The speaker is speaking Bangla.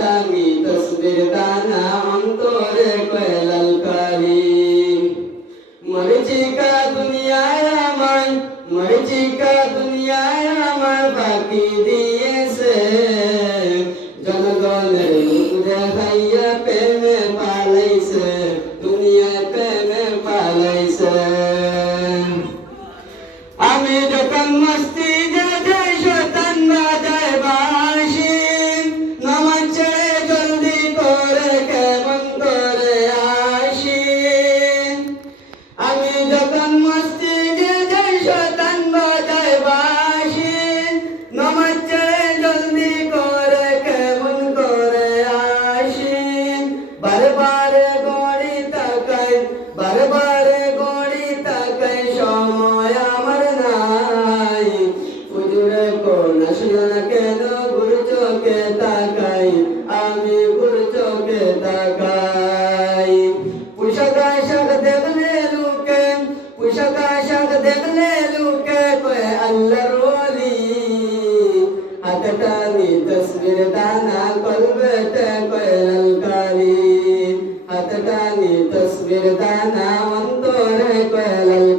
টানি তসবির দানা অন্তরে কয়লাল কালি মরিচিকা দুনিয়ায় আমায় মরিচিকা দুনিয়ায় আমার বাকি দিয়েছে জনগণের মুখ দেখাইয়া প্রেমে পালাইছে দুনিয়া প্রেমে পালাইছে আমি যখন মস্তি যাই শতান বাজায় বাঁশি নামাজ ছেড়ে জলদি করে কেমন করে আসি আমি যখন মস্তি যাই শতান বাজায় বাঁশি নামাজ ছেড়ে জলদি করে কেমন করে আসি বারবারে গড়ি তাকাই বারবারে গড়ি তাকাই সময় আমার নাই হুজুরে কোন আসলো না কেন গুরু চোখে তাকাই আমি গুরু চোখে তাকাই পোশাক আশাক দেখলে লুকে পোশাক আশাক দেখলে লুকে কয় আল্লাহর ওলি হাতে টানি তসবির দানা কলবেতে কয়লাল কালি হাতে টানি তসবির দানা অন্তরে কয়লাল